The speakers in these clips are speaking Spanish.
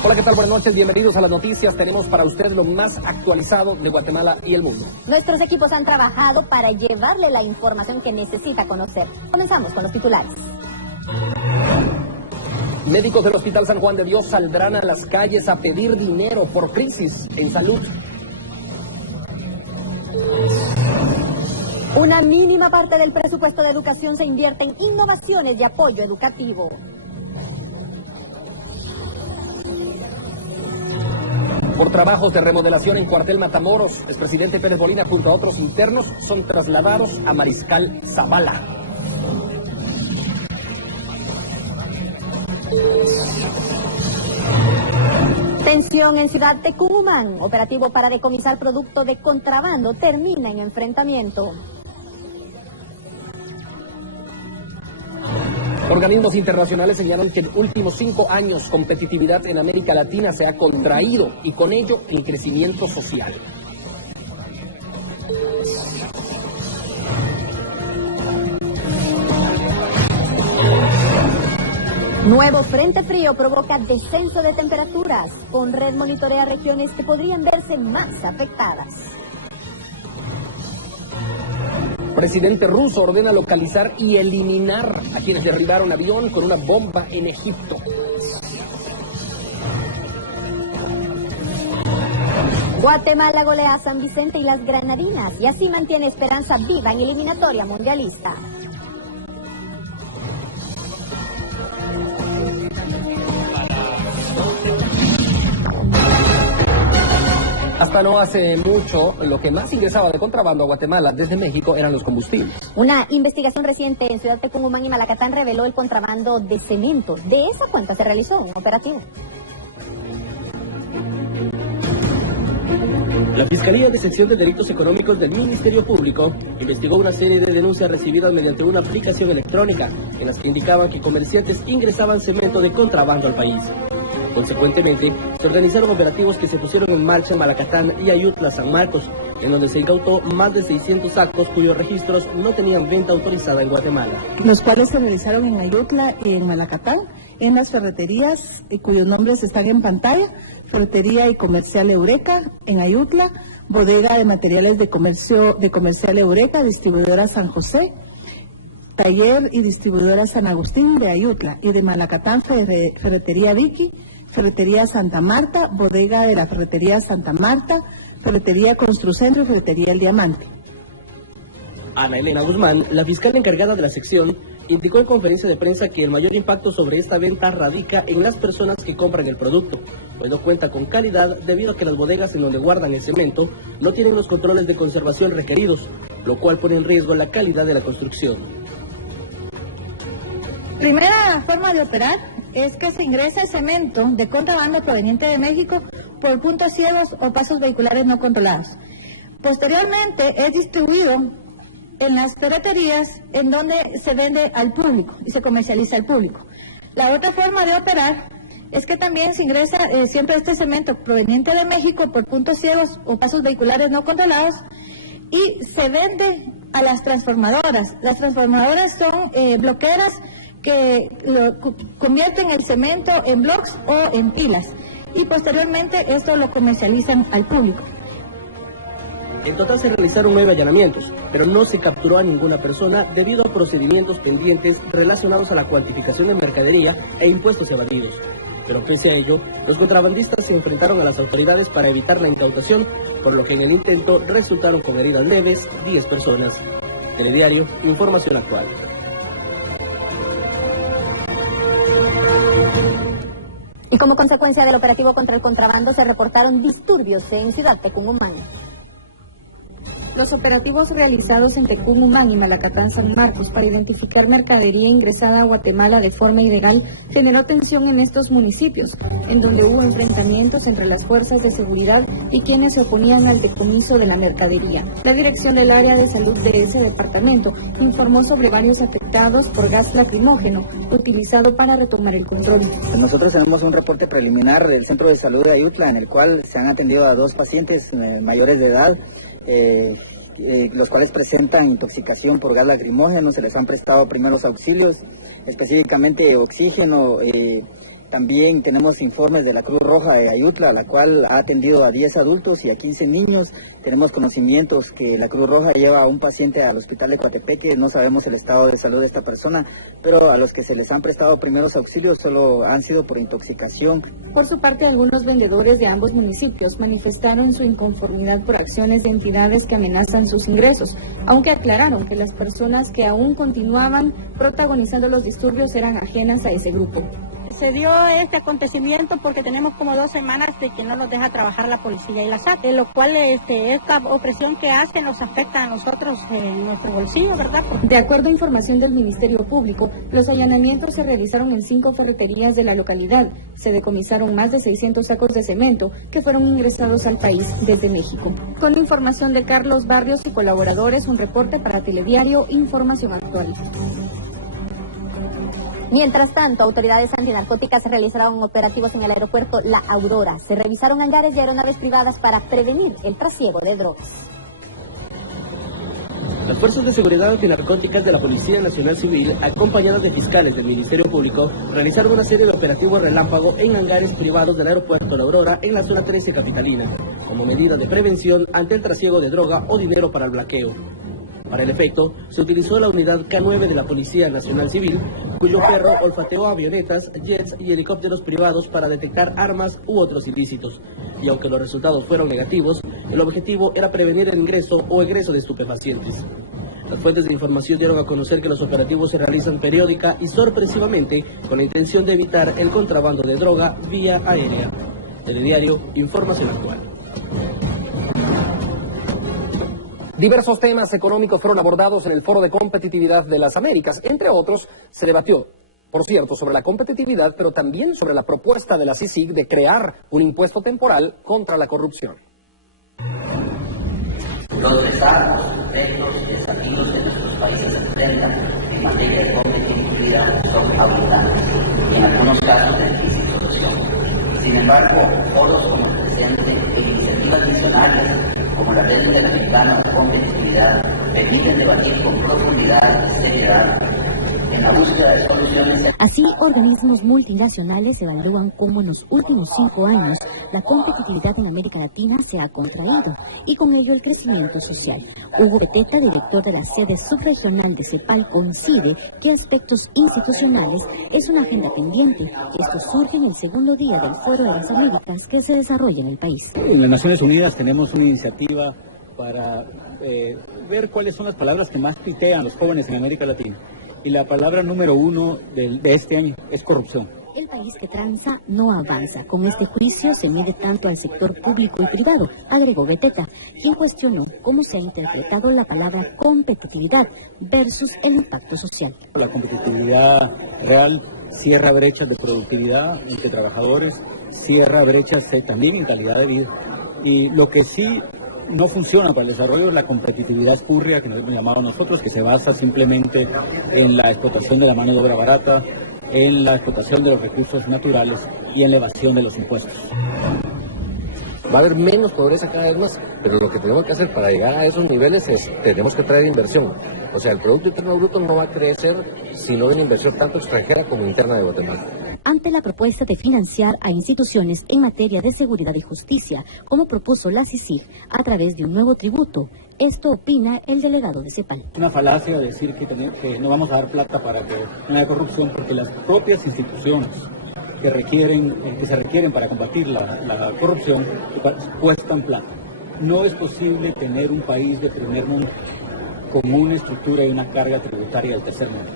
Hola, ¿qué tal? Buenas noches, bienvenidos a las noticias. Tenemos para usted lo más actualizado de Guatemala y el mundo. Nuestros equipos han trabajado para llevarle la información que necesita conocer. Comenzamos con los titulares. Médicos del Hospital San Juan de Dios saldrán a las calles a pedir dinero por crisis en salud. Una mínima parte del presupuesto de educación se invierte en innovaciones y apoyo educativo. Por trabajos de remodelación en Cuartel Matamoros, el expresidente Pérez Bolina junto a otros internos son trasladados a Mariscal Zavala. Tensión en Ciudad de Cungumán. Operativo para decomisar producto de contrabando termina en enfrentamiento. Organismos internacionales señalan que en últimos 5 años competitividad en América Latina se ha contraído y con ello el crecimiento social. Nuevo frente frío provoca descenso de temperaturas. Conred monitorea regiones que podrían verse más afectadas. Presidente ruso ordena localizar y eliminar a quienes derribaron avión con una bomba en Egipto. Guatemala golea a San Vicente y las Granadinas y así mantiene esperanza viva en eliminatoria mundialista. Hasta no hace mucho, lo que más ingresaba de contrabando a Guatemala desde México eran los combustibles. Una investigación reciente en Ciudad de Cungumán y Malacatán reveló el contrabando de cemento. De esa cuenta se realizó un operativo. La Fiscalía de Sección de Delitos Económicos del Ministerio Público investigó una serie de denuncias recibidas mediante una aplicación electrónica en las que indicaban que comerciantes ingresaban cemento de contrabando al país. Consecuentemente, se organizaron operativos que se pusieron en marcha en Malacatán y Ayutla, San Marcos, en donde se incautó más de 600 sacos cuyos registros no tenían venta autorizada en Guatemala. Los cuales se realizaron en Ayutla y en Malacatán, en las ferreterías cuyos nombres están en pantalla: Ferretería y Comercial Eureka en Ayutla, Bodega de Materiales de Comercial Eureka, Distribuidora San José, Taller y Distribuidora San Agustín de Ayutla, y de Malacatán Ferretería Vicky, Ferretería Santa Marta, Bodega de la Ferretería Santa Marta, Ferretería Construcentro y Ferretería El Diamante. Ana Elena Guzmán, la fiscal encargada de la sección, indicó en conferencia de prensa que el mayor impacto sobre esta venta radica en las personas que compran el producto, pues no cuenta con calidad debido a que las bodegas en donde guardan el cemento no tienen los controles de conservación requeridos, lo cual pone en riesgo la calidad de la construcción. Primera forma de operar es que se ingresa el cemento de contrabando proveniente de México por puntos ciegos o pasos vehiculares no controlados. Posteriormente es distribuido en las ferreterías en donde se vende al público y se comercializa al público. La otra forma de operar es que también se ingresa siempre este cemento proveniente de México por puntos ciegos o pasos vehiculares no controlados y se vende a las transformadoras. Las transformadoras son bloqueras que convierten el cemento en blocks o en pilas y posteriormente esto lo comercializan al público. En total se realizaron 9 allanamientos, pero no se capturó a ninguna persona debido a procedimientos pendientes relacionados a la cuantificación de mercadería e impuestos evadidos. Pero pese a ello, los contrabandistas se enfrentaron a las autoridades para evitar la incautación, por lo que en el intento resultaron con heridas leves 10 personas. Telediario, información actual. Y como consecuencia del operativo contra el contrabando se reportaron disturbios en Ciudad de Cungumán. Los operativos realizados en Tecumumán y Malacatán San Marcos para identificar mercadería ingresada a Guatemala de forma ilegal generó tensión en estos municipios, en donde hubo enfrentamientos entre las fuerzas de seguridad y quienes se oponían al decomiso de la mercadería. La dirección del área de salud de ese departamento informó sobre varios afectados por gas lacrimógeno utilizado para retomar el control. Nosotros tenemos un reporte preliminar del Centro de Salud de Ayutla, en el cual se han atendido a 2 pacientes mayores de edad, los cuales presentan intoxicación por gas lacrimógeno. Se les han prestado primeros auxilios, específicamente oxígeno, También tenemos informes de la Cruz Roja de Ayutla, la cual ha atendido a 10 adultos y a 15 niños. Tenemos conocimientos que la Cruz Roja lleva a un paciente al hospital de Coatepeque. No sabemos el estado de salud de esta persona, pero a los que se les han prestado primeros auxilios solo han sido por intoxicación. Por su parte, algunos vendedores de ambos municipios manifestaron su inconformidad por acciones de entidades que amenazan sus ingresos, aunque aclararon que las personas que aún continuaban protagonizando los disturbios eran ajenas a ese grupo. Se dio este acontecimiento porque tenemos como 2 semanas de que no nos deja trabajar la policía y la SAT, de lo cual esta opresión que hacen nos afecta a nosotros en nuestro bolsillo, ¿verdad? De acuerdo a información del Ministerio Público, los allanamientos se realizaron en 5 ferreterías de la localidad. Se decomisaron más de 600 sacos de cemento que fueron ingresados al país desde México. Con la información de Carlos Barrios y colaboradores, un reporte para Telediario Información Actual. Mientras tanto, autoridades antinarcóticas realizaron operativos en el aeropuerto La Aurora. Se revisaron hangares y aeronaves privadas para prevenir el trasiego de drogas. Las fuerzas de seguridad antinarcóticas de la Policía Nacional Civil, acompañadas de fiscales del Ministerio Público, realizaron una serie de operativos relámpago en hangares privados del aeropuerto La Aurora en la zona 13 capitalina, como medida de prevención ante el trasiego de droga o dinero para el blanqueo. Para el efecto, se utilizó la unidad K9 de la Policía Nacional Civil, cuyo perro olfateó avionetas, jets y helicópteros privados para detectar armas u otros ilícitos. Y aunque los resultados fueron negativos, el objetivo era prevenir el ingreso o egreso de estupefacientes. Las fuentes de información dieron a conocer que los operativos se realizan periódica y sorpresivamente con la intención de evitar el contrabando de droga vía aérea. Telediario Información Actual. Diversos temas económicos fueron abordados en el Foro de Competitividad de las Américas. Entre otros, se debatió, por cierto, sobre la competitividad, pero también sobre la propuesta de la CICIG de crear un impuesto temporal contra la corrupción. Los desafíos y desafíos que nuestros países enfrentan en materia de competitividad son abundantes y en algunos casos de difícil solución. Sin embargo, foros como el presente e iniciativas adicionales como la Red Interamericana de Competitividad permiten debatir con profundidad y seriedad en la búsqueda de soluciones. Así, organismos multinacionales evalúan cómo en los últimos 5 años la competitividad en América Latina se ha contraído y con ello el crecimiento social. Hugo Beteta, director de la sede subregional de CEPAL, coincide que aspectos institucionales es una agenda pendiente. Esto surge en el segundo día del Foro de las Américas que se desarrolla en el país. En las Naciones Unidas tenemos una iniciativa para ver cuáles son las palabras que más pitean los jóvenes en América Latina. Y la palabra número 1 de este año es corrupción. El país que tranza no avanza. Con este juicio se mide tanto al sector público y privado, agregó Beteta, quien cuestionó cómo se ha interpretado la palabra competitividad versus el impacto social. La competitividad real cierra brechas de productividad entre trabajadores, cierra brechas también en calidad de vida. Y lo que sí no funciona para el desarrollo de la competitividad espúrrea, que nos hemos llamado nosotros, que se basa simplemente en la explotación de la mano de obra barata, en la explotación de los recursos naturales y en la evasión de los impuestos. Va a haber menos pobreza cada vez más, pero lo que tenemos que hacer para llegar a esos niveles es, tenemos que traer inversión. O sea, el Producto Interno Bruto no va a crecer si no hay una inversión tanto extranjera como interna de Guatemala. Ante la propuesta de financiar a instituciones en materia de seguridad y justicia, como propuso la CICIG a través de un nuevo tributo, esto opina el delegado de CEPAL. Es una falacia decir que no vamos a dar plata para que no haya corrupción, porque las propias instituciones que se requieren para combatir la corrupción cuestan plata. No es posible tener un país de primer mundo con una estructura y una carga tributaria del tercer mundo.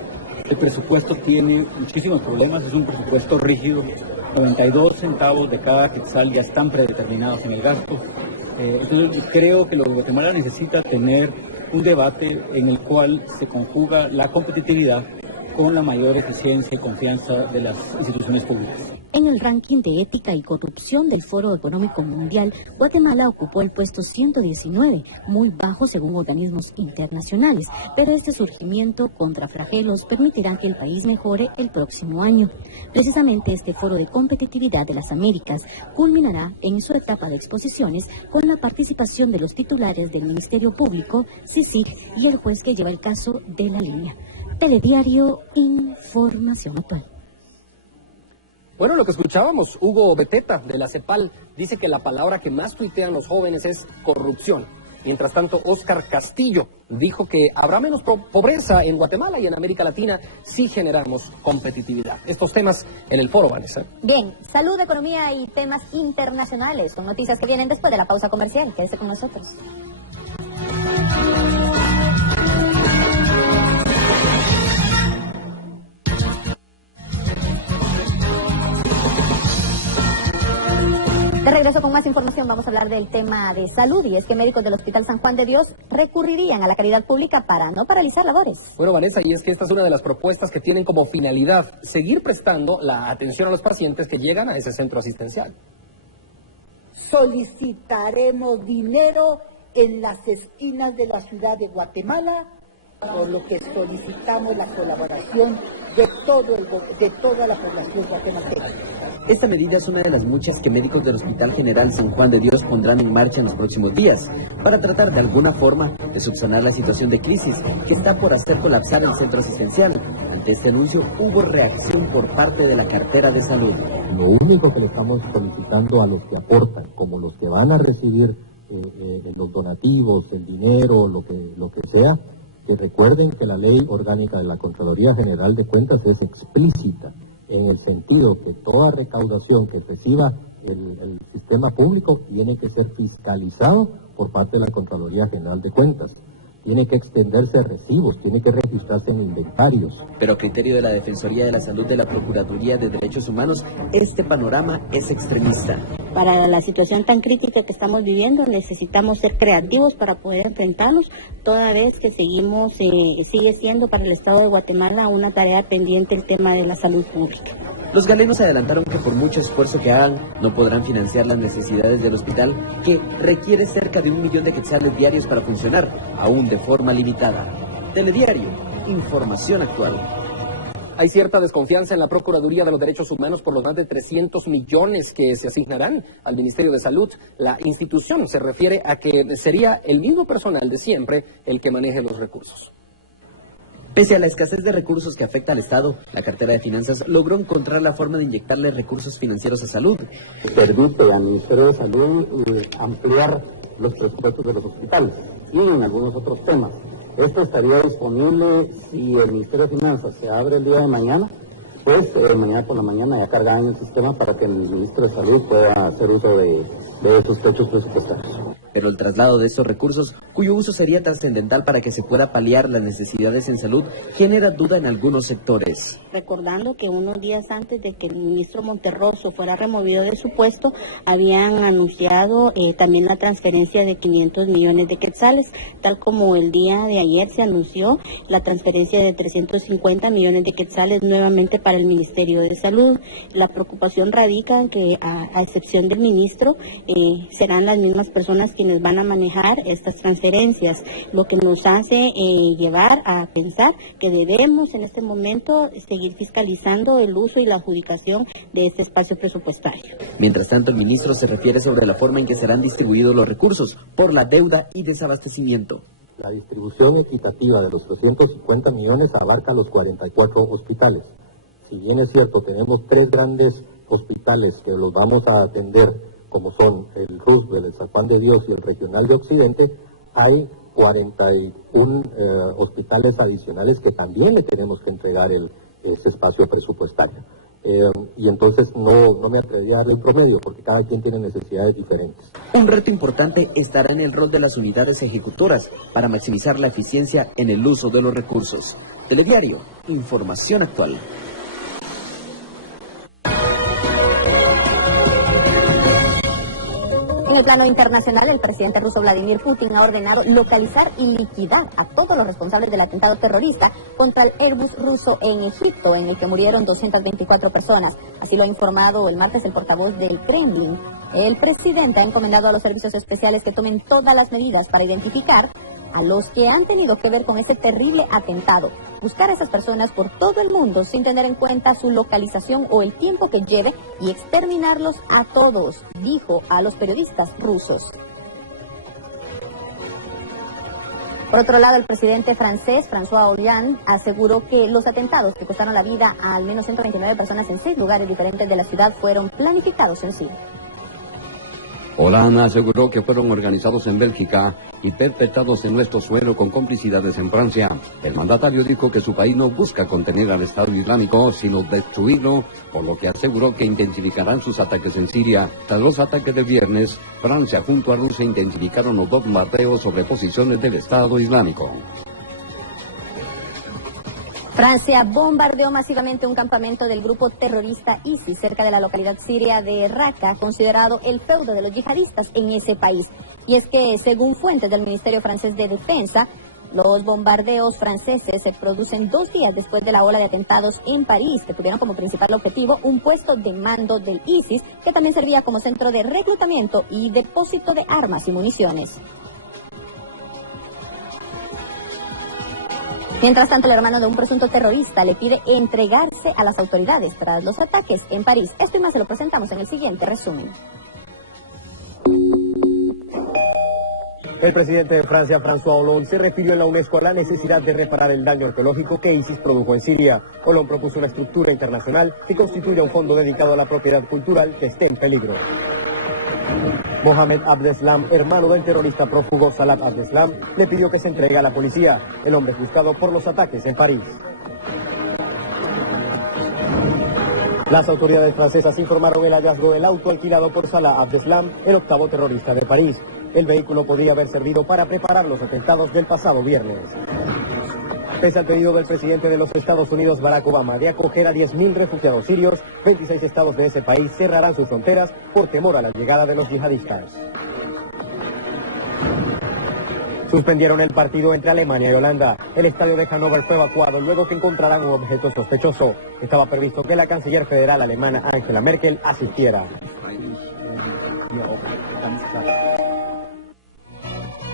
El presupuesto tiene muchísimos problemas, es un presupuesto rígido, 92 centavos de cada quetzal ya están predeterminados en el gasto. Entonces creo que Guatemala necesita tener un debate en el cual se conjuga la competitividad con la mayor eficiencia y confianza de las instituciones públicas. En el ranking de ética y corrupción del Foro Económico Mundial, Guatemala ocupó el puesto 119, muy bajo según organismos internacionales, pero este surgimiento contra flagelos permitirá que el país mejore el próximo año. Precisamente este Foro de Competitividad de las Américas culminará en su etapa de exposiciones con la participación de los titulares del Ministerio Público, CICIG y el juez que lleva el caso de la línea. Telediario Información Actual. Bueno, lo que escuchábamos, Hugo Beteta de la CEPAL dice que la palabra que más tuitean los jóvenes es corrupción. Mientras tanto, Óscar Castillo dijo que habrá menos pobreza en Guatemala y en América Latina si generamos competitividad. Estos temas en el foro, Vanessa. Bien, salud, economía y temas internacionales. Son noticias que vienen después de la pausa comercial. Quédese con nosotros. De regreso con más información, vamos a hablar del tema de salud, y es que médicos del Hospital San Juan de Dios recurrirían a la caridad pública para no paralizar labores. Bueno, Vanessa, y es que esta es una de las propuestas que tienen como finalidad seguir prestando la atención a los pacientes que llegan a ese centro asistencial. Solicitaremos dinero en las esquinas de la ciudad de Guatemala, por lo que solicitamos la colaboración de toda la población guatemalteca. Esta medida es una de las muchas que médicos del Hospital General San Juan de Dios pondrán en marcha en los próximos días para tratar de alguna forma de subsanar la situación de crisis que está por hacer colapsar el centro asistencial. Ante este anuncio hubo reacción por parte de la cartera de salud. Lo único que le estamos solicitando a los que aportan, como los que van a recibir los donativos, el dinero, lo que sea, que recuerden que la ley orgánica de la Contraloría General de Cuentas es explícita en el sentido que toda recaudación que reciba el sistema público tiene que ser fiscalizado por parte de la Contraloría General de Cuentas. Tiene que extenderse a recibos, tiene que registrarse en inventarios. Pero a criterio de la Defensoría de la Salud de la Procuraduría de Derechos Humanos, este panorama es extremista. Para la situación tan crítica que estamos viviendo, necesitamos ser creativos para poder enfrentarnos, toda vez que sigue siendo para el Estado de Guatemala una tarea pendiente el tema de la salud pública. Los galenos adelantaron que por mucho esfuerzo que hagan, no podrán financiar las necesidades del hospital, que requiere cerca de 1 millón de quetzales diarios para funcionar, aún de forma limitada. Telediario, información actual. Hay cierta desconfianza en la Procuraduría de los Derechos Humanos por los más de 300 millones que se asignarán al Ministerio de Salud. La institución se refiere a que sería el mismo personal de siempre el que maneje los recursos. Pese a la escasez de recursos que afecta al Estado, la cartera de Finanzas logró encontrar la forma de inyectarle recursos financieros a salud. Permite al Ministerio de Salud ampliar los presupuestos de los hospitales y en algunos otros temas. Esto estaría disponible si el Ministerio de Finanzas se abre el día de mañana, pues mañana por la mañana ya carga en el sistema para que el Ministro de Salud pueda hacer uso de esos techos presupuestarios. Pero el traslado de estos recursos, cuyo uso sería trascendental para que se pueda paliar las necesidades en salud, genera duda en algunos sectores. Recordando que unos días antes de que el ministro Monterroso fuera removido de su puesto, habían anunciado también la transferencia de 500 millones de quetzales, tal como el día de ayer se anunció la transferencia de 350 millones de quetzales nuevamente para el Ministerio de Salud. La preocupación radica en que, a excepción del ministro, serán las mismas personas quienes van a manejar estas transferencias, lo que nos hace llevar a pensar que debemos en este momento seguir fiscalizando el uso y la adjudicación de este espacio presupuestario. Mientras tanto, el ministro se refiere sobre la forma en que serán distribuidos los recursos por la deuda y desabastecimiento. La distribución equitativa de los 350 millones abarca los 44 hospitales. Si bien es cierto, tenemos 3 grandes hospitales que los vamos a atender, como son el Roosevelt, el San Juan de Dios y el Regional de Occidente, hay 41 hospitales adicionales que también le tenemos que entregar ese espacio presupuestario. Y entonces no me atrevería a darle un promedio porque cada quien tiene necesidades diferentes. Un reto importante estará en el rol de las unidades ejecutoras para maximizar la eficiencia en el uso de los recursos. Telediario, información actual. En el plano internacional, el presidente ruso Vladimir Putin ha ordenado localizar y liquidar a todos los responsables del atentado terrorista contra el Airbus ruso en Egipto, en el que murieron 224 personas. Así lo ha informado el martes el portavoz del Kremlin. El presidente ha encomendado a los servicios especiales que tomen todas las medidas para identificar a los que han tenido que ver con ese terrible atentado. Buscar a esas personas por todo el mundo sin tener en cuenta su localización o el tiempo que lleve y exterminarlos a todos, dijo a los periodistas rusos. Por otro lado, el presidente francés, François Hollande, aseguró que los atentados que costaron la vida a al menos 129 personas en 6 lugares diferentes de la ciudad fueron planificados en Siria. Hollande aseguró que fueron organizados en Bélgica y perpetrados en nuestro suelo con complicidades en Francia. El mandatario dijo que su país no busca contener al Estado Islámico, sino destruirlo, por lo que aseguró que intensificarán sus ataques en Siria. Tras los ataques de viernes, Francia junto a Rusia intensificaron los bombardeos sobre posiciones del Estado Islámico. Francia bombardeó masivamente un campamento del grupo terrorista ISIS cerca de la localidad siria de Raqqa, considerado el feudo de los yihadistas en ese país. Y es que, según fuentes del Ministerio Francés de Defensa, los bombardeos franceses se producen 2 días después de la ola de atentados en París, que tuvieron como principal objetivo un puesto de mando del ISIS, que también servía como centro de reclutamiento y depósito de armas y municiones. Mientras tanto, el hermano de un presunto terrorista le pide entregarse a las autoridades tras los ataques en París. Esto y más se lo presentamos en el siguiente resumen. El presidente de Francia, François Hollande, se refirió en la UNESCO a la necesidad de reparar el daño arqueológico que ISIS produjo en Siria. Hollande propuso una estructura internacional que constituya un fondo dedicado a la propiedad cultural que esté en peligro. Mohamed Abdeslam, hermano del terrorista prófugo Salah Abdeslam, le pidió que se entregue a la policía, el hombre juzgado por los ataques en París. Las autoridades francesas informaron el hallazgo del auto alquilado por Salah Abdeslam, el 8º terrorista de París. El vehículo podría haber servido para preparar los atentados del pasado viernes. Pese al pedido del presidente de los Estados Unidos, Barack Obama, de acoger a 10.000 refugiados sirios, 26 estados de ese país cerrarán sus fronteras por temor a la llegada de los yihadistas. Suspendieron el partido entre Alemania y Holanda. El estadio de Hannover fue evacuado luego que encontraran un objeto sospechoso. Estaba previsto que la canciller federal alemana Angela Merkel asistiera.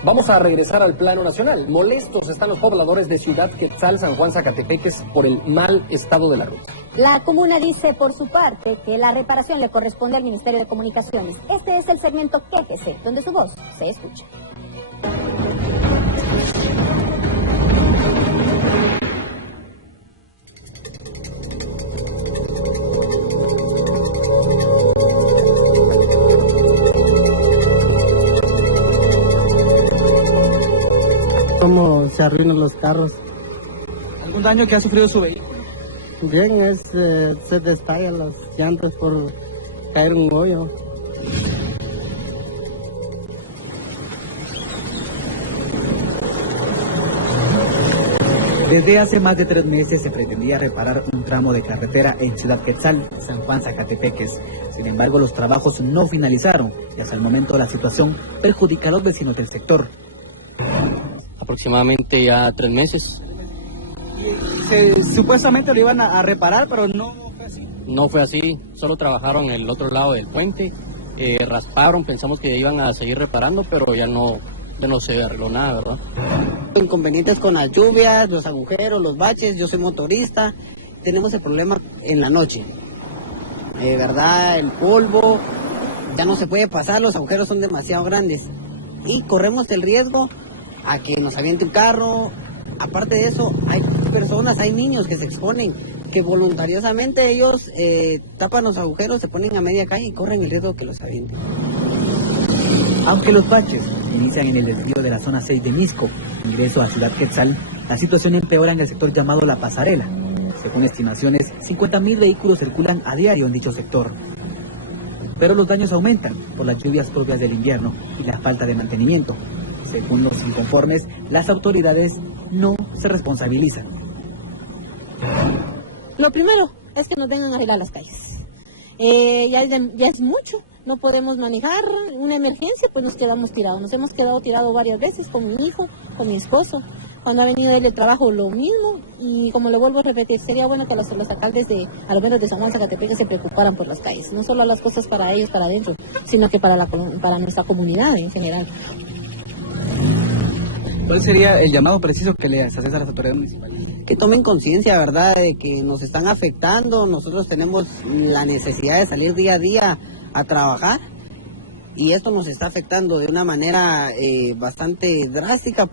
Vamos a regresar al plano nacional. Molestos están los pobladores de Ciudad Quetzal, San Juan, Zacatepeques, por el mal estado de la ruta. La comuna dice, por su parte, que la reparación le corresponde al Ministerio de Comunicaciones. Este es el segmento Quéjese, donde su voz se escucha. ¿Cómo se arruinan los carros? ¿Algún daño que ha sufrido su vehículo? Bien, se destallan las llantas por caer un hoyo. Desde hace más de 3 meses se pretendía reparar un tramo de carretera en Ciudad Quetzal, San Juan, Zacatepeques. Sin embargo, los trabajos no finalizaron y hasta el momento la situación perjudica a los vecinos del sector. Aproximadamente ya 3 meses. Supuestamente lo iban a reparar, pero no fue así. No fue así, solo trabajaron el otro lado del puente, rasparon, pensamos que iban a seguir reparando, pero ya no se arregló nada, ¿verdad? Inconvenientes con las lluvias, los agujeros, los baches. Yo soy motorista, tenemos el problema en la noche, ¿verdad? El polvo, ya no se puede pasar, los agujeros son demasiado grandes y corremos el riesgo a que nos aviente un carro. Aparte de eso, hay personas, hay niños que se exponen, que voluntariosamente ellos tapan los agujeros, se ponen a media calle y corren el riesgo que los avienten. Aunque los baches inician en el desvío de la zona 6 de Misco, ingreso a Ciudad Quetzal, la situación empeora en el sector llamado La Pasarela. Según estimaciones, 50.000 vehículos circulan a diario en dicho sector. Pero los daños aumentan por las lluvias propias del invierno y la falta de mantenimiento. Según los inconformes, las autoridades no se responsabilizan. Lo primero es que nos vengan a arreglar las calles. Ya es mucho, no podemos manejar una emergencia, pues nos quedamos tirados. Nos hemos quedado tirados varias veces con mi hijo, con mi esposo. Cuando ha venido él de trabajo, lo mismo. Y como le vuelvo a repetir, sería bueno que los alcaldes a lo menos de San Juan, Zacatepeques, se preocuparan por las calles. No solo las cosas para ellos, para adentro, sino que para nuestra comunidad en general. ¿Cuál sería el llamado preciso que le haces a las autoridades municipales? Que tomen conciencia, ¿verdad?, de que nos están afectando. Nosotros tenemos la necesidad de salir día a día a trabajar y esto nos está afectando de una manera bastante drástica.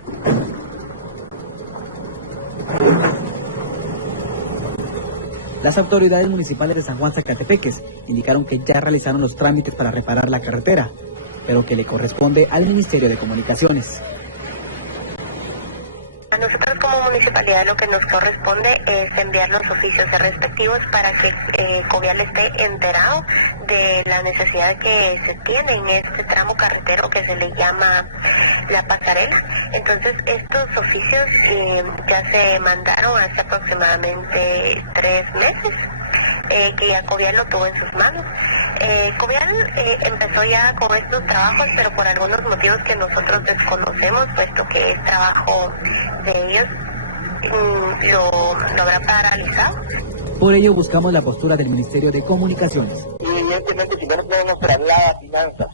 Las autoridades municipales de San Juan Zacatepeques indicaron que ya realizaron los trámites para reparar la carretera, pero que le corresponde al Ministerio de Comunicaciones. A nosotros como municipalidad lo que nos corresponde es enviar los oficios respectivos para que Covial esté enterado de la necesidad que se tiene en este tramo carretero que se le llama La Pasarela. Entonces estos oficios ya se mandaron hace aproximadamente 3 meses. Que ya Covial lo tuvo en sus manos. Covial empezó ya con estos trabajos, pero por algunos motivos que nosotros desconocemos, puesto que es trabajo de ellos, lo habrá paralizado. Por ello buscamos la postura del Ministerio de Comunicaciones. Y evidentemente si no nos traslada finanzas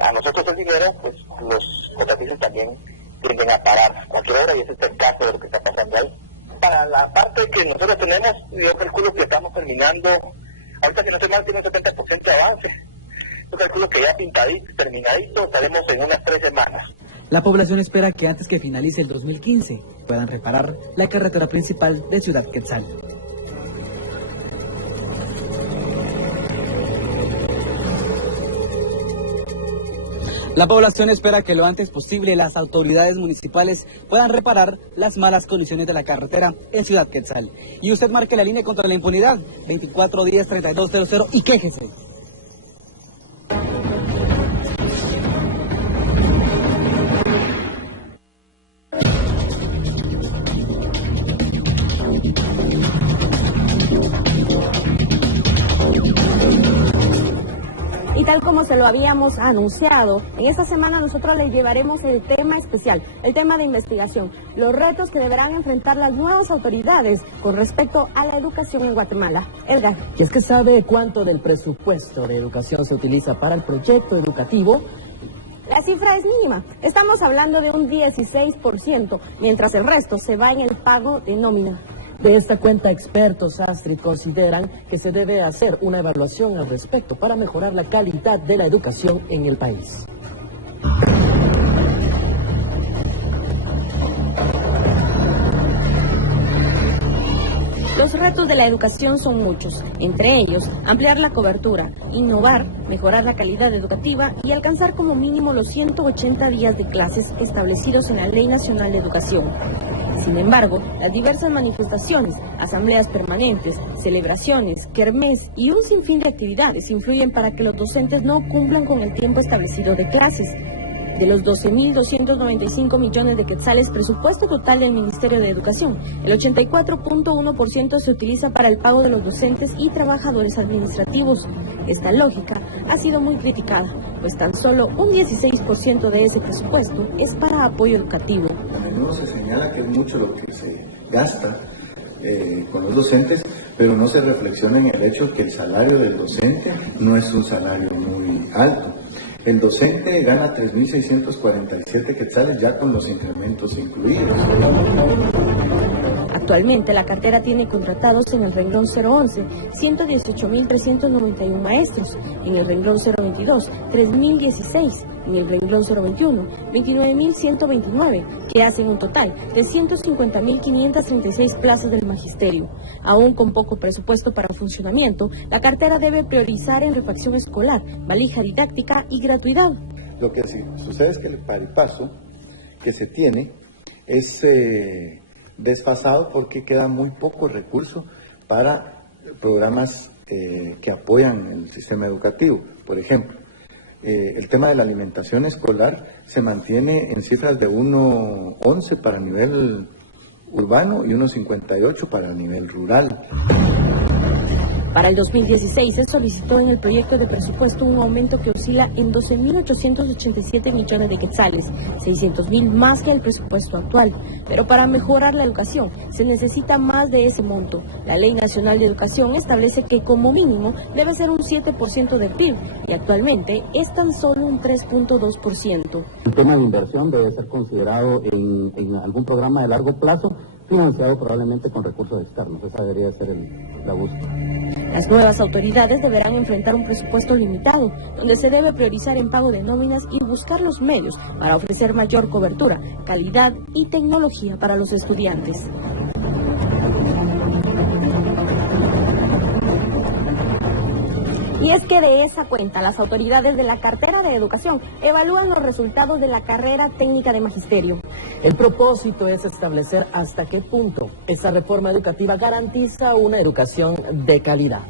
a nosotros el dinero, pues los contratistas también tienden a parar cualquier hora, y ese es el caso de lo que está pasando ahí. Para la parte que nosotros tenemos, yo calculo que estamos terminando, ahorita si no estoy mal tiene un 70% de avance. Yo calculo que ya pintadito, terminadito, estaremos en unas 3 semanas. La población espera que antes que finalice el 2015 puedan reparar la carretera principal de Ciudad Quetzal. La población espera que lo antes posible las autoridades municipales puedan reparar las malas condiciones de la carretera en Ciudad Quetzal. Y usted marque la línea contra la impunidad, 2410-3200 y quéjese. Y tal como se lo habíamos anunciado, en esta semana nosotros les llevaremos el tema especial, el tema de investigación, los retos que deberán enfrentar las nuevas autoridades con respecto a la educación en Guatemala. Edgar. ¿Y es que sabe cuánto del presupuesto de educación se utiliza para el proyecto educativo? La cifra es mínima, estamos hablando de un 16%, mientras el resto se va en el pago de nómina. De esta cuenta, expertos Astrid consideran que se debe hacer una evaluación al respecto para mejorar la calidad de la educación en el país. Los retos de la educación son muchos, entre ellos ampliar la cobertura, innovar, mejorar la calidad educativa y alcanzar como mínimo los 180 días de clases establecidos en la Ley Nacional de Educación. Sin embargo, las diversas manifestaciones, asambleas permanentes, celebraciones, kermés y un sinfín de actividades influyen para que los docentes no cumplan con el tiempo establecido de clases. De los 12.295 millones de quetzales presupuesto total del Ministerio de Educación, el 84.1% se utiliza para el pago de los docentes y trabajadores administrativos. Esta lógica ha sido muy criticada, pues tan solo un 16% de ese presupuesto es para apoyo educativo. A menudo se señala que es mucho lo que se gasta con los docentes, pero no se reflexiona en el hecho que el salario del docente no es un salario muy alto. El docente gana 3.647 quetzales ya con los incrementos incluidos. Actualmente la cartera tiene contratados en el renglón 011 118.391 maestros, en el renglón 022 3.016, en el renglón 021 29.129, que hacen un total de 150.536 plazas del magisterio. Aún con poco presupuesto para funcionamiento, la cartera debe priorizar en refacción escolar, valija didáctica y gratuidad. Lo que sucede es que el paripaso que se tiene es desfasado porque queda muy poco recurso para programas que apoyan el sistema educativo. Por ejemplo, el tema de la alimentación escolar se mantiene en cifras de 1.11 para nivel urbano y 1.58 para nivel rural. Para el 2016 se solicitó en el proyecto de presupuesto un aumento que oscila en 12.887 millones de quetzales, 600.000 más que el presupuesto actual. Pero para mejorar la educación se necesita más de ese monto. La Ley Nacional de Educación establece que como mínimo debe ser un 7% del PIB y actualmente es tan solo un 3.2%. El tema de inversión debe ser considerado en algún programa de largo plazo, financiado probablemente con recursos externos. Esa debería ser la búsqueda. Las nuevas autoridades deberán enfrentar un presupuesto limitado, donde se debe priorizar en pago de nóminas y buscar los medios para ofrecer mayor cobertura, calidad y tecnología para los estudiantes. Y es que de esa cuenta, las autoridades de la cartera de educación evalúan los resultados de la carrera técnica de magisterio. El propósito es establecer hasta qué punto esta reforma educativa garantiza una educación de calidad.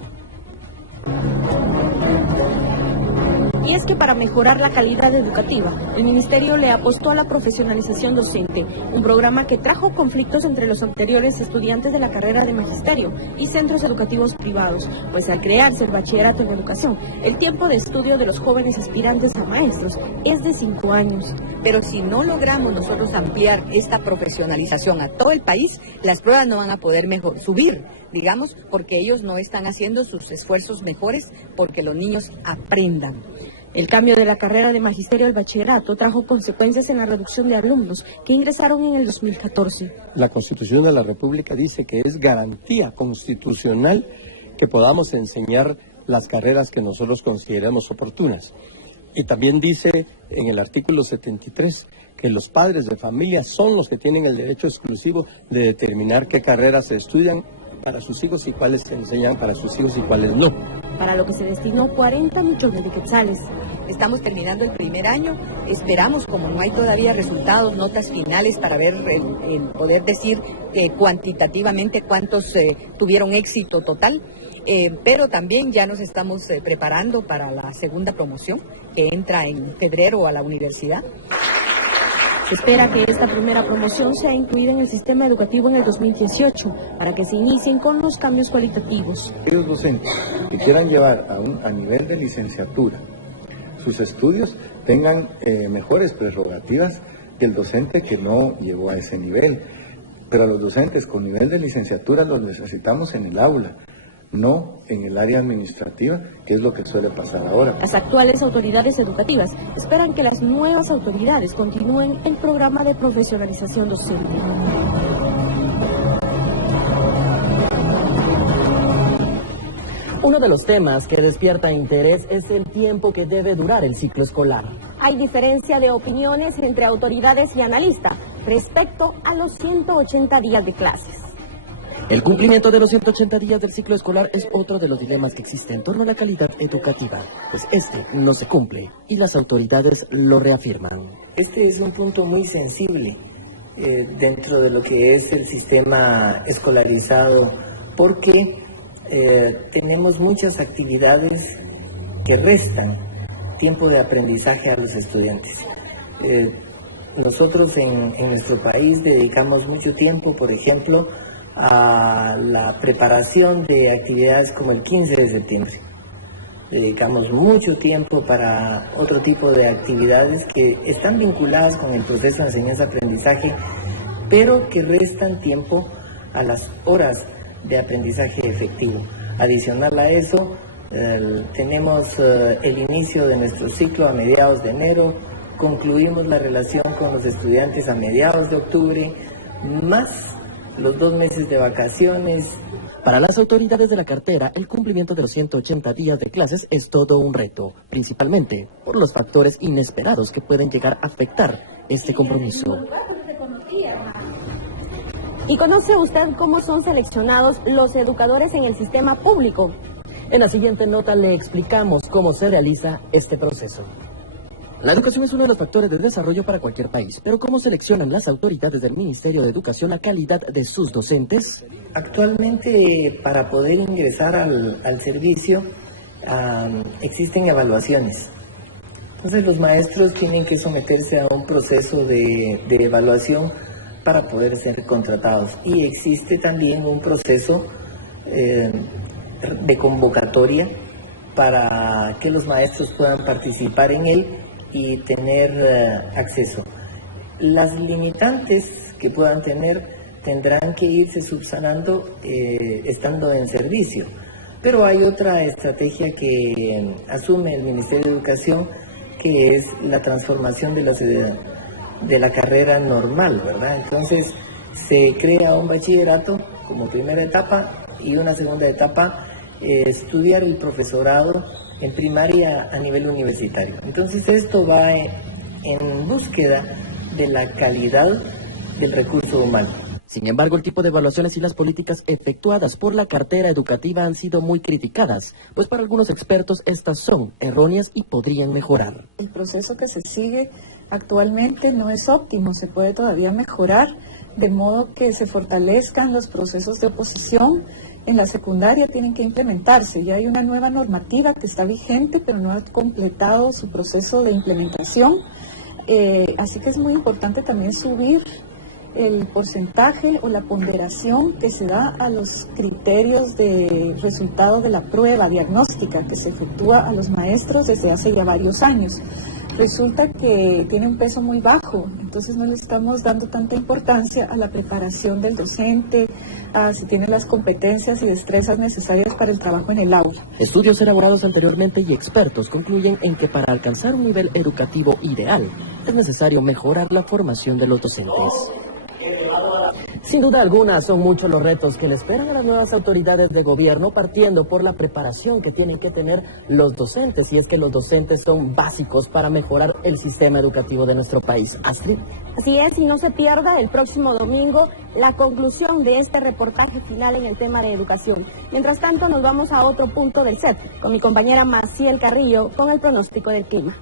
Y es que para mejorar la calidad educativa, el Ministerio le apostó a la profesionalización docente, un programa que trajo conflictos entre los anteriores estudiantes de la carrera de magisterio y centros educativos privados, pues al crearse el bachillerato en educación, el tiempo de estudio de los jóvenes aspirantes a maestros es de 5 años. Pero si no logramos nosotros ampliar esta profesionalización a todo el país, las pruebas no van a poder subir, digamos, porque ellos no están haciendo sus esfuerzos mejores porque los niños aprendan. El cambio de la carrera de magisterio al bachillerato trajo consecuencias en la reducción de alumnos que ingresaron en el 2014. La Constitución de la República dice que es garantía constitucional que podamos enseñar las carreras que nosotros consideramos oportunas. Y también dice en el artículo 73 que los padres de familia son los que tienen el derecho exclusivo de determinar qué carreras se estudian para sus hijos y cuáles se enseñan para sus hijos y cuáles no. Para lo que se destinó 40 millones de quetzales. Estamos terminando el primer año, esperamos, como no hay todavía resultados, notas finales para ver, el poder decir cuantitativamente cuántos tuvieron éxito total, pero también ya nos estamos preparando para la segunda promoción que entra en febrero a la universidad. Se espera que esta primera promoción sea incluida en el sistema educativo en el 2018 para que se inicien con los cambios cualitativos. Aquellos docentes que quieran llevar a nivel de licenciatura sus estudios tengan mejores prerrogativas que el docente que no llegó a ese nivel. Pero a los docentes con nivel de licenciatura los necesitamos en el aula, no en el área administrativa, que es lo que suele pasar ahora. Las actuales autoridades educativas esperan que las nuevas autoridades continúen el programa de profesionalización docente. Uno de los temas que despierta interés es el tiempo que debe durar el ciclo escolar. Hay diferencia de opiniones entre autoridades y analistas respecto a los 180 días de clases. El cumplimiento de los 180 días del ciclo escolar es otro de los dilemas que existe en torno a la calidad educativa, pues este no se cumple y las autoridades lo reafirman. Este es un punto muy sensible dentro de lo que es el sistema escolarizado, porque tenemos muchas actividades que restan tiempo de aprendizaje a los estudiantes. Nosotros en nuestro país dedicamos mucho tiempo, por ejemplo, a la preparación de actividades como el 15 de septiembre. Dedicamos mucho tiempo para otro tipo de actividades que están vinculadas con el proceso de enseñanza-aprendizaje, pero que restan tiempo a las horas de aprendizaje efectivo. Adicional a eso, tenemos el inicio de nuestro ciclo a mediados de enero, concluimos la relación con los estudiantes a mediados de octubre, más los 2 meses de vacaciones. Para las autoridades de la cartera, el cumplimiento de los 180 días de clases es todo un reto, principalmente por los factores inesperados que pueden llegar a afectar este compromiso. ¿Y conoce usted cómo son seleccionados los educadores en el sistema público? En la siguiente nota le explicamos cómo se realiza este proceso. La educación es uno de los factores de desarrollo para cualquier país, pero ¿cómo seleccionan las autoridades del Ministerio de Educación la calidad de sus docentes? Actualmente, para poder ingresar al servicio, existen evaluaciones. Entonces, los maestros tienen que someterse a un proceso de evaluación para poder ser contratados. Y existe también un proceso de convocatoria para que los maestros puedan participar en él y tener acceso. Las limitantes que puedan tener tendrán que irse subsanando estando en servicio. Pero hay otra estrategia que asume el Ministerio de Educación, que es la transformación de la carrera normal, ¿verdad? Entonces se crea un bachillerato como primera etapa y una segunda etapa, estudiar el profesorado en primaria a nivel universitario. Entonces esto va en búsqueda de la calidad del recurso humano. Sin embargo, el tipo de evaluaciones y las políticas efectuadas por la cartera educativa han sido muy criticadas, pues para algunos expertos estas son erróneas y podrían mejorar. El proceso que se sigue actualmente no es óptimo, se puede todavía mejorar, de modo que se fortalezcan los procesos de oposición. En la secundaria tienen que implementarse. Ya hay una nueva normativa que está vigente, pero no ha completado su proceso de implementación. Así que es muy importante también subir el porcentaje o la ponderación que se da a los criterios de resultado de la prueba diagnóstica que se efectúa a los maestros desde hace ya varios años. Resulta que tiene un peso muy bajo, entonces no le estamos dando tanta importancia a la preparación del docente, a si tiene las competencias y destrezas necesarias para el trabajo en el aula. Estudios elaborados anteriormente y expertos concluyen en que para alcanzar un nivel educativo ideal es necesario mejorar la formación de los docentes. Sin duda alguna, son muchos los retos que le esperan a las nuevas autoridades de gobierno, partiendo por la preparación que tienen que tener los docentes, y es que los docentes son básicos para mejorar el sistema educativo de nuestro país. Astrid. Así es, y no se pierda el próximo domingo la conclusión de este reportaje final en el tema de educación. Mientras tanto, nos vamos a otro punto del set, con mi compañera Maciel Carrillo, con el pronóstico del clima.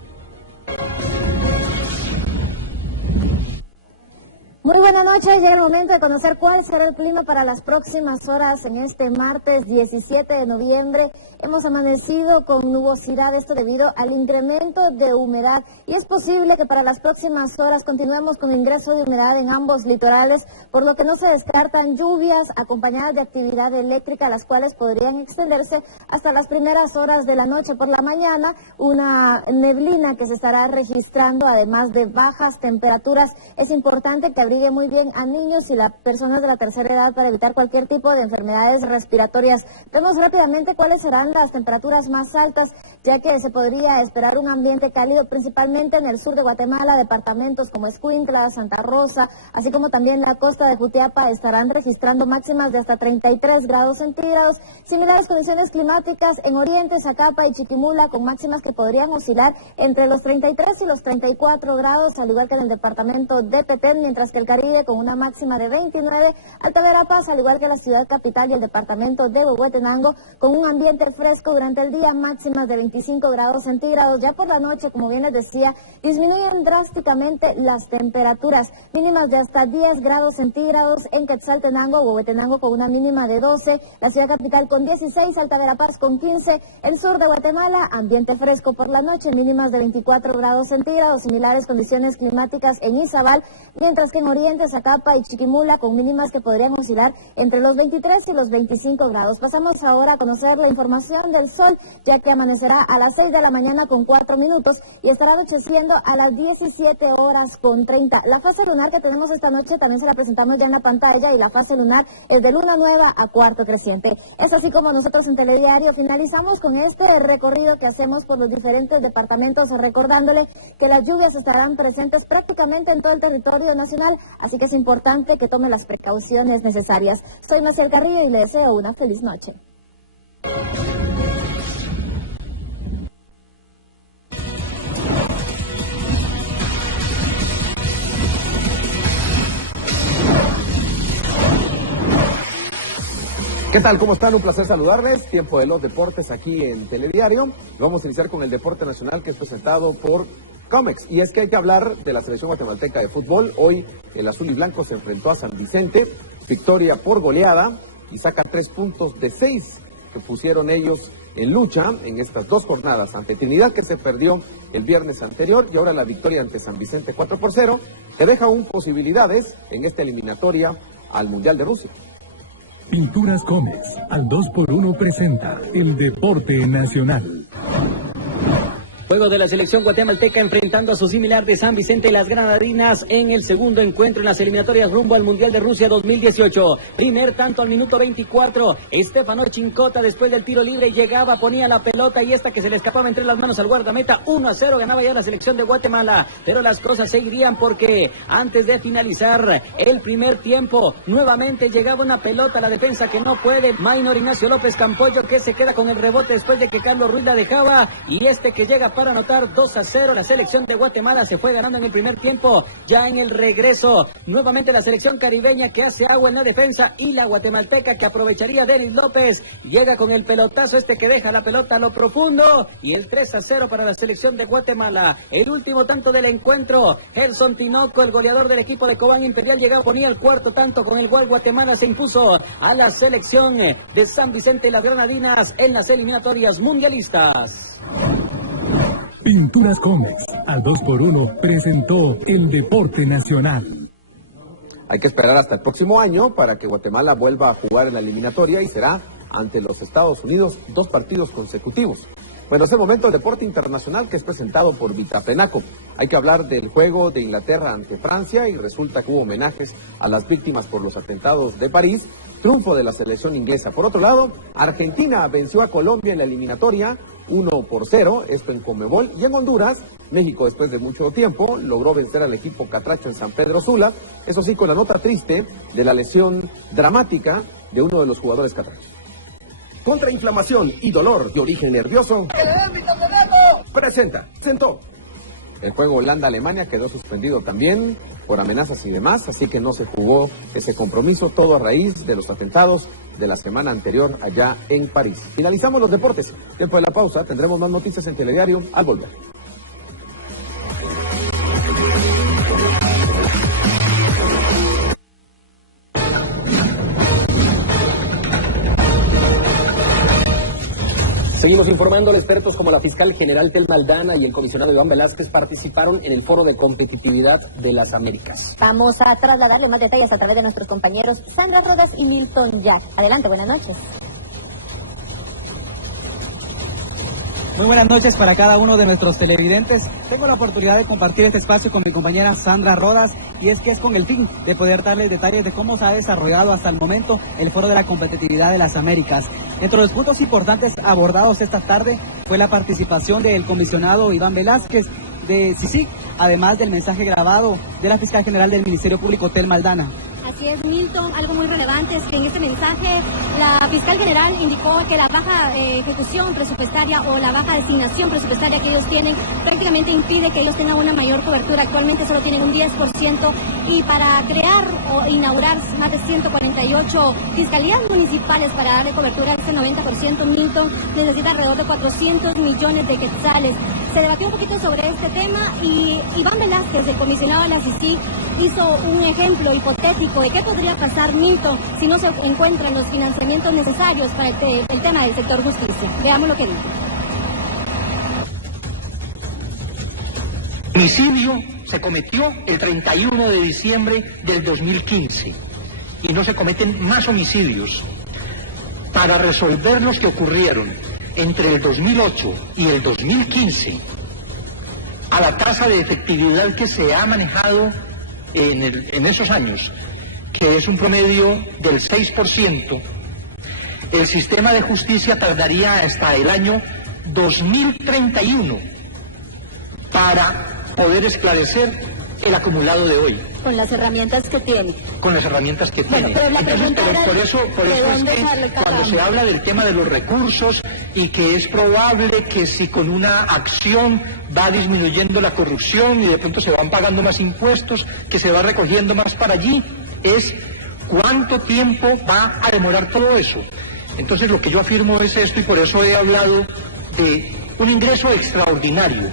Muy buenas noches, llega el momento de conocer cuál será el clima para las próximas horas en este martes 17 de noviembre. Hemos amanecido con nubosidad, esto debido al incremento de humedad, y es posible que para las próximas horas continuemos con ingreso de humedad en ambos litorales, por lo que no se descartan lluvias acompañadas de actividad eléctrica, las cuales podrían extenderse hasta las primeras horas de la noche. Por la mañana, una neblina que se estará registrando, además de bajas temperaturas. Es importante que abrigue muy bien a niños y las personas de la tercera edad para evitar cualquier tipo de enfermedades respiratorias. Vemos rápidamente cuáles serán las temperaturas más altas, ya que se podría esperar un ambiente cálido principalmente en el sur de Guatemala. Departamentos como Escuintla, Santa Rosa, así como también la costa de Jutiapa estarán registrando máximas de hasta 33 grados centígrados. Similares condiciones climáticas en Oriente, Zacapa y Chiquimula, con máximas que podrían oscilar entre los 33 y los 34 grados, al igual que en el departamento de Petén, mientras que el Caribe con una máxima de 29, Alta Verapaz, al igual que la ciudad capital y el departamento de Huehuetenango, con un ambiente fresco durante el día, máximas de 25 grados centígrados. Ya por la noche, como bien les decía, disminuyen drásticamente las temperaturas, mínimas de hasta 10 grados centígrados en Quetzaltenango, Huehuetenango con una mínima de 12, la ciudad capital con 16, Alta Verapaz con 15, el sur de Guatemala, ambiente fresco por la noche, mínimas de 24 grados centígrados, similares condiciones climáticas en Izabal, mientras que en Oriente, Zacapa y Chiquimula con mínimas que podrían oscilar entre los 23 y los 25 grados. Pasamos ahora a conocer la información del sol, ya que amanecerá a las 6 de la mañana con 4 minutos y estará anocheciendo a las 17 horas con 30. La fase lunar que tenemos esta noche también se la presentamos ya en la pantalla, y la fase lunar es de luna nueva a cuarto creciente. Es así como nosotros en Telediario finalizamos con este recorrido que hacemos por los diferentes departamentos, recordándole que las lluvias estarán presentes prácticamente en todo el territorio nacional, así que es importante que tome las precauciones necesarias. Soy Maciel Carrillo y le deseo una feliz noche. ¿Qué tal? ¿Cómo están? Un placer saludarles. Tiempo de los deportes aquí en Telediario. Vamos a iniciar con el deporte nacional, que es presentado por Comex. Y es que hay que hablar de la selección guatemalteca de fútbol. Hoy el azul y blanco se enfrentó a San Vicente. Victoria por goleada y saca 3 puntos de 6 que pusieron ellos en lucha en estas 2 jornadas ante Trinidad, que se perdió el viernes anterior, y ahora la victoria ante San Vicente 4-0, que deja aún posibilidades en esta eliminatoria al Mundial de Rusia. Pinturas Comex, al 2x1 presenta el deporte nacional. Juego de la selección guatemalteca enfrentando a su similar de San Vicente, las Granadinas, en el segundo encuentro en las eliminatorias rumbo al Mundial de Rusia 2018. Primer tanto al minuto 24. Estefano Chincota, después del tiro libre, llegaba, ponía la pelota, y esta que se le escapaba entre las manos al guardameta. 1-0 ganaba ya la selección de Guatemala. Pero las cosas seguirían, porque antes de finalizar el primer tiempo, nuevamente llegaba una pelota a la defensa que no puede. Maynor Ignacio López Campollo, que se queda con el rebote después de que Carlos Ruiz la dejaba, y este que llega para para anotar 2-0. La selección de Guatemala se fue ganando en el primer tiempo. Ya en el regreso, nuevamente la selección caribeña que hace agua en la defensa y la guatemalteca que aprovecharía Denis López. Llega con el pelotazo que deja la pelota a lo profundo y el 3-0 para la selección de Guatemala. El último tanto del encuentro, Gerson Tinoco, el goleador del equipo de Cobán Imperial, llegaba, ponía el cuarto tanto con el cual Guatemala se impuso a la selección de San Vicente y las Granadinas en las eliminatorias mundialistas. Pinturas Comex, al 2x1, presentó el Deporte Nacional. Hay que esperar hasta el próximo año para que Guatemala vuelva a jugar en la eliminatoria y será ante los Estados Unidos 2 partidos consecutivos. Bueno, es el momento del deporte internacional que es presentado por Vitafenaco. Hay que hablar del juego de Inglaterra ante Francia y resulta que hubo homenajes a las víctimas por los atentados de París. Triunfo de la selección inglesa. Por otro lado, Argentina venció a Colombia en la eliminatoria 1-0, esto en Conmebol. Y en Honduras, México, después de mucho tiempo, logró vencer al equipo catracho en San Pedro Sula. Eso sí, con la nota triste de la lesión dramática de uno de los jugadores catrachos. Contra inflamación y dolor de origen nervioso, presentó. El juego Holanda-Alemania quedó suspendido también por amenazas y demás, así que no se jugó ese compromiso, todo a raíz de los atentados de la semana anterior allá en París. Finalizamos los deportes. Tiempo de la pausa, tendremos más noticias en Telediario al volver. Seguimos informando. Expertos como la fiscal general Telma Aldana y el comisionado Iván Velázquez participaron en el Foro de Competitividad de las Américas. Vamos a trasladarle más detalles a través de nuestros compañeros Sandra Rodas y Milton Jack. Adelante, buenas noches. Muy buenas noches para cada uno de nuestros televidentes. Tengo la oportunidad de compartir este espacio con mi compañera Sandra Rodas y es que es con el fin de poder darles detalles de cómo se ha desarrollado hasta el momento el Foro de la Competitividad de las Américas. Entre los puntos importantes abordados esta tarde fue la participación del comisionado Iván Velázquez de CICIG, además del mensaje grabado de la fiscal general del Ministerio Público, Telma Aldana. Así es, Milton. Algo muy relevante es que en este mensaje la fiscal general indicó que la baja ejecución presupuestaria o la baja designación presupuestaria que ellos tienen prácticamente impide que ellos tengan una mayor cobertura. Actualmente solo tienen un 10% y para crear o inaugurar más de 148 fiscalías municipales para darle cobertura a este 90%, Milton necesita alrededor de 400 millones de quetzales. Se debatió un poquito sobre este tema y Iván Velázquez, el comisionado de la CICIG, hizo un ejemplo hipotético de qué podría pasar, Milton, si no se encuentran los financiamientos necesarios para el tema del sector justicia. Veamos lo que dijo. El homicidio se cometió el 31 de diciembre del 2015 y no se cometen más homicidios. Para resolver los que ocurrieron entre el 2008 y el 2015, a la tasa de efectividad que se ha manejado en esos años, que es un promedio del 6%, el sistema de justicia tardaría hasta el año 2031 para poder esclarecer el acumulado de hoy. Con las herramientas que tiene. Con las herramientas que tiene. Pero la pregunta por eso es que cuando se habla del tema de los recursos y que es probable que si con una acción va disminuyendo la corrupción y de pronto se van pagando más impuestos, que se va recogiendo más para allí, es cuánto tiempo va a demorar todo eso. Entonces lo que yo afirmo es esto y por eso he hablado de un ingreso extraordinario.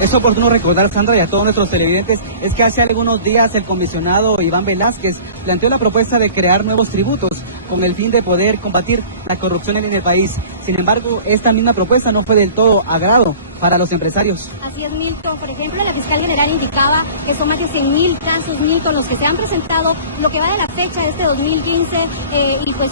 Es oportuno recordar, Sandra, y a todos nuestros televidentes, es que hace algunos días el comisionado Iván Velázquez planteó la propuesta de crear nuevos tributos con el fin de poder combatir la corrupción en el país. Sin embargo, esta misma propuesta no fue del todo agrado para los empresarios. Así es, Milton. Por ejemplo, la fiscal general indicaba que son más de 100.000 casos, Milton, los que se han presentado, lo que va de la fecha de este 2015, y pues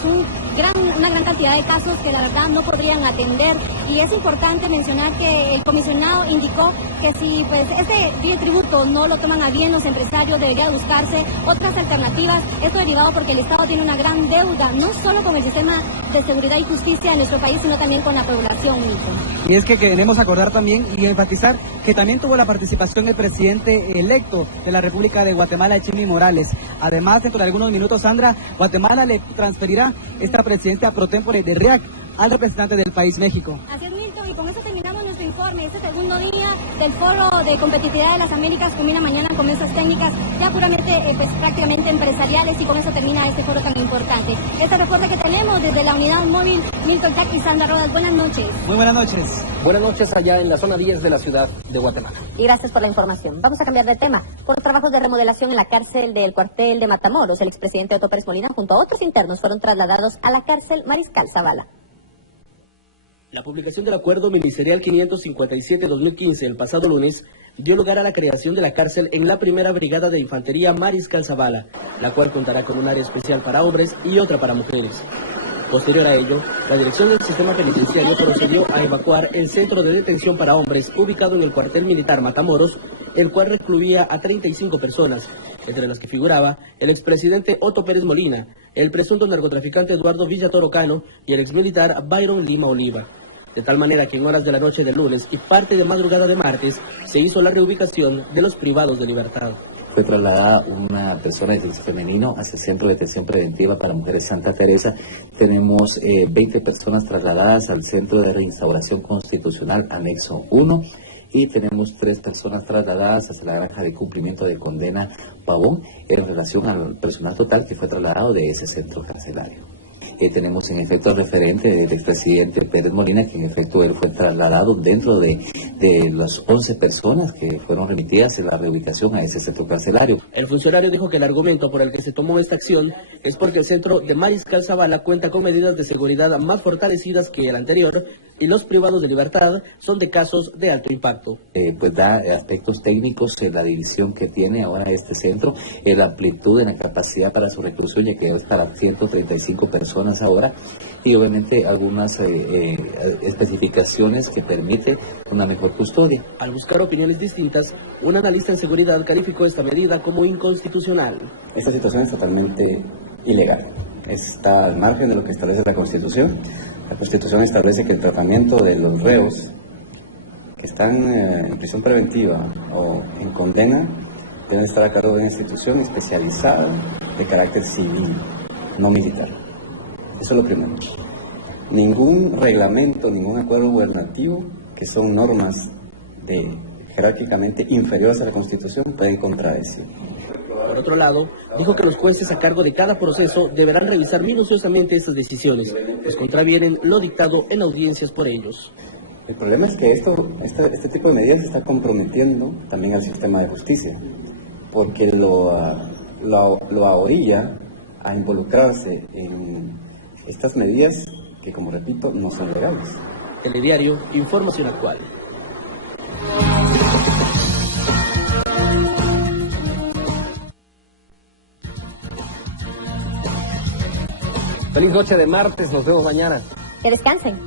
una gran cantidad de casos que la verdad no podrían atender. Y es importante mencionar que el comisionado indicó que si pues este tributo no lo toman a bien los empresarios, debería buscarse otras alternativas. Esto derivado porque el Estado tiene una gran deuda, no solo con el sistema de seguridad y justicia de nuestro país, sino también con la población, Milton. Y es que queremos acordar también y enfatizar que también tuvo la participación el presidente electo de la República de Guatemala, Echimi Morales. Además, dentro de algunos minutos, Sandra, Guatemala le transferirá esta presidenta pro tempore de RIAC al representante del país, México. Así es, Milton, y con eso terminamos nuestro informe. Este segundo día del Foro de Competitividad de las Américas culmina mañana con mesas técnicas ya puramente, pues prácticamente empresariales, y con eso termina este foro tan importante. Este reporte que tenemos desde la unidad móvil Milton Jack y Sandra Rodas. Buenas noches. Muy buenas noches. Buenas noches allá en la zona 10 de la ciudad de Guatemala. Y gracias por la información. Vamos a cambiar de tema. Por trabajos de remodelación en la cárcel del cuartel de Matamoros, el expresidente Otto Pérez Molina junto a otros internos fueron trasladados a la cárcel Mariscal Zavala. La publicación del acuerdo ministerial 557-2015 el pasado lunes dio lugar a la creación de la cárcel en la primera brigada de infantería Mariscal Zavala, la cual contará con un área especial para hombres y otra para mujeres. Posterior a ello, la dirección del sistema penitenciario procedió a evacuar el centro de detención para hombres ubicado en el cuartel militar Matamoros, el cual recluía a 35 personas, entre las que figuraba el expresidente Otto Pérez Molina, el presunto narcotraficante Eduardo Villatoro Cano y el exmilitar Byron Lima Oliva. De tal manera que en horas de la noche del lunes y parte de madrugada de martes se hizo la reubicación de los privados de libertad. Fue trasladada una persona de sexo femenino hacia el Centro de Detención Preventiva para Mujeres Santa Teresa. Tenemos 20 personas trasladadas al Centro de Reinstauración Constitucional Anexo 1 y tenemos 3 personas trasladadas hacia la granja de cumplimiento de condena Pavón en relación al personal total que fue trasladado de ese centro carcelario. Tenemos en efecto al referente del expresidente Pérez Molina, que en efecto él fue trasladado dentro de las 11 personas que fueron remitidas en la reubicación a ese centro carcelario. El funcionario dijo que el argumento por el que se tomó esta acción es porque el centro de Mariscal Zavala cuenta con medidas de seguridad más fortalecidas que el anterior y los privados de libertad son de casos de alto impacto. Pues da aspectos técnicos en la división que tiene ahora este centro, en la amplitud en la capacidad para su reclusión, ya que es para 135 personas ahora, y obviamente algunas especificaciones que permite una mejor custodia. Al buscar opiniones distintas, un analista en seguridad calificó esta medida como inconstitucional. Esta situación es totalmente ilegal, está al margen de lo que establece la Constitución. La Constitución establece que el tratamiento de los reos que están en prisión preventiva o en condena deben estar a cargo de una institución especializada de carácter civil, no militar. Eso es lo primero. Ningún reglamento, ningún acuerdo gubernativo, que son normas jerárquicamente inferiores a la Constitución, pueden contradecir. Por otro lado, dijo que los jueces a cargo de cada proceso deberán revisar minuciosamente estas decisiones, pues contravienen lo dictado en audiencias por ellos. El problema es que este tipo de medidas está comprometiendo también al sistema de justicia, porque lo ahorilla a involucrarse en estas medidas que, como repito, no son legales. Telediario, información actual. Feliz noche de martes, nos vemos mañana. Que descansen.